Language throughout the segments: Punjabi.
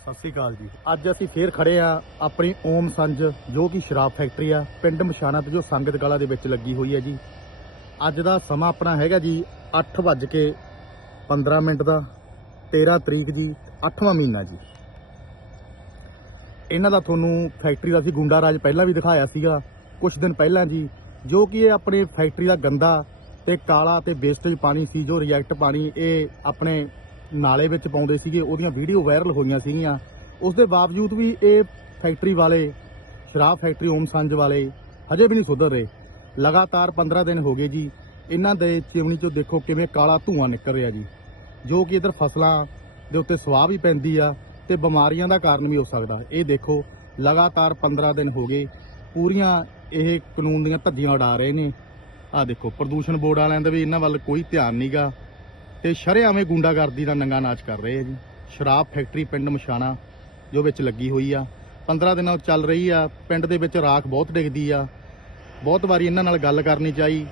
ਸਤਿ ਸ੍ਰੀ ਅਕਾਲ ਜੀ। ਅੱਜ ਅਸੀਂ ਫੇਰ ਖੜੇ ਆ ਆਪਣੀ ਓਮ ਸੰਜ, ਜੋ ਕਿ ਸ਼ਰਾਬ ਫੈਕਟਰੀ ਆ, ਪਿੰਡ ਮਸ਼ਾਨਾ ਤੇ ਜੋ ਸੰਗਤ ਕਲਾ ਦੇ ਵਿੱਚ ਲੱਗੀ ਹੋਈ ਹੈ ਜੀ। ਅੱਜ ਦਾ ਸਮਾਂ ਆਪਣਾ ਹੈਗਾ ਜੀ 8 ਵੱਜ ਕੇ 15 ਮਿੰਟ ਦਾ 13 ਤਰੀਕ ਜੀ 8ਵਾਂ ਮਹੀਨਾ ਜੀ। ਇਹਨਾਂ ਦਾ ਤੁਹਾਨੂੰ ਫੈਕਟਰੀ ਦਾ ਅਸੀਂ ਗੁੰਡਾ ਰਾਜ ਪਹਿਲਾਂ ਵੀ ਦਿਖਾਇਆ ਸੀਗਾ ਕੁਝ ਦਿਨ ਪਹਿਲਾਂ ਜੀ, ਜੋ ਕਿ ਇਹ ਆਪਣੇ ਫੈਕਟਰੀ ਦਾ ਗੰਦਾ ਤੇ ਕਾਲਾ ਤੇ ਵੇਸਟੇਜ ਪਾਣੀ ਸੀ, ਜੋ ਰਿਐਕਟ ਪਾਣੀ, ਇਹ ਆਪਣੇ ਨਾਲੇ ਵਿੱਚ ਪਾਉਂਦੇ ਸੀਗੇ, ਉਹਦੀਆਂ ਵੀਡੀਓ ਵਾਇਰਲ ਹੋਈਆਂ ਸੀਗੀਆਂ। ਉਸ ਦੇ ਬਾਵਜੂਦ ਵੀ ਇਹ ਫੈਕਟਰੀ ਵਾਲੇ, ਸ਼ਰਾਬ ਫੈਕਟਰੀ ਓਮ ਸੰਜ ਵਾਲੇ ਹਜੇ ਵੀ ਨਹੀਂ ਸੁਧਰ ਰਹੇ। ਲਗਾਤਾਰ 15 ਦਿਨ ਹੋ ਗਏ ਜੀ। ਇਹਨਾਂ ਦੇ ਚਿਮਨੀ ਚੋਂ ਦੇਖੋ ਕਿਵੇਂ ਕਾਲਾ ਧੂਆਂ ਨਿਕਲ ਰਿਹਾ ਜੀ। ਜੋ ਕਿ ਇਧਰ ਫਸਲਾਂ ਦੇ ਉੱਤੇ ਸਵਾਹ ਵੀ ਪੈਂਦੀ ਆ ਤੇ ਬਿਮਾਰੀਆਂ ਦਾ ਕਾਰਨ ਵੀ ਹੋ ਸਕਦਾ। ਇਹ ਦੇਖੋ, ਲਗਾਤਾਰ 15 ਦਿਨ ਹੋ ਗਏ। ਪੂਰੀਆਂ ਇਹ ਕਾਨੂੰਨ ਦੀਆਂ ਧੱਜੀਆਂ ਉਡਾ ਰਹੇ ਨੇ। ਆ ਦੇਖੋ, ਪ੍ਰਦੂਸ਼ਣ ਬੋਰਡ ਵਾਲਿਆਂ ਦਾ ਵੀ ਇਹਨਾਂ ਵੱਲ ਕੋਈ ਧਿਆਨ ਨਹੀਂਗਾ ਤੇ ਸ਼ਰੇਆਵੇਂ ਗੁੰਡਾਗਰਦੀ ਦਾ ਨੰਗਾ ਨਾਚ ਕਰ ਰਹੇ ਆ ਜੀ। ਸ਼ਰਾਬ ਫੈਕਟਰੀ ਪਿੰਡ ਮਸ਼ਾਣਾ ਜੋ ਵਿੱਚ ਲੱਗੀ ਹੋਈ ਆ। 15 ਦਿਨਾਂ ਤੋਂ ਚੱਲ ਰਹੀ ਆ। ਪਿੰਡ ਦੇ ਵਿੱਚ ਰਾਖ ਬਹੁਤ ਡਿੱਗਦੀ ਆ। ਬਹੁਤ ਵਾਰੀ ਇਹਨਾਂ ਨਾਲ ਗੱਲ ਕਰਨੀ ਚਾਹੀ।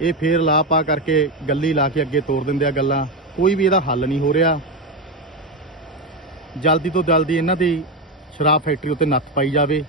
ਇਹ ਫੇਰ ਲਾਪਾ ਕਰਕੇ ਗੱਲੀ ਲਾ ਕੇ ਅੱਗੇ ਤੋਰ ਦਿੰਦੇ ਆ ਗੱਲਾਂ। ਕੋਈ ਵੀ ਇਹਦਾ ਹੱਲ ਨਹੀਂ ਹੋ ਰਿਹਾ। ਜਲਦੀ ਤੋਂ ਜਲਦੀ ਇਹਨਾਂ ਦੀ ਸ਼ਰਾਬ ਫੈਕਟਰੀ ਉੱਤੇ ਨੱਥ ਪਾਈ ਜਾਵੇ।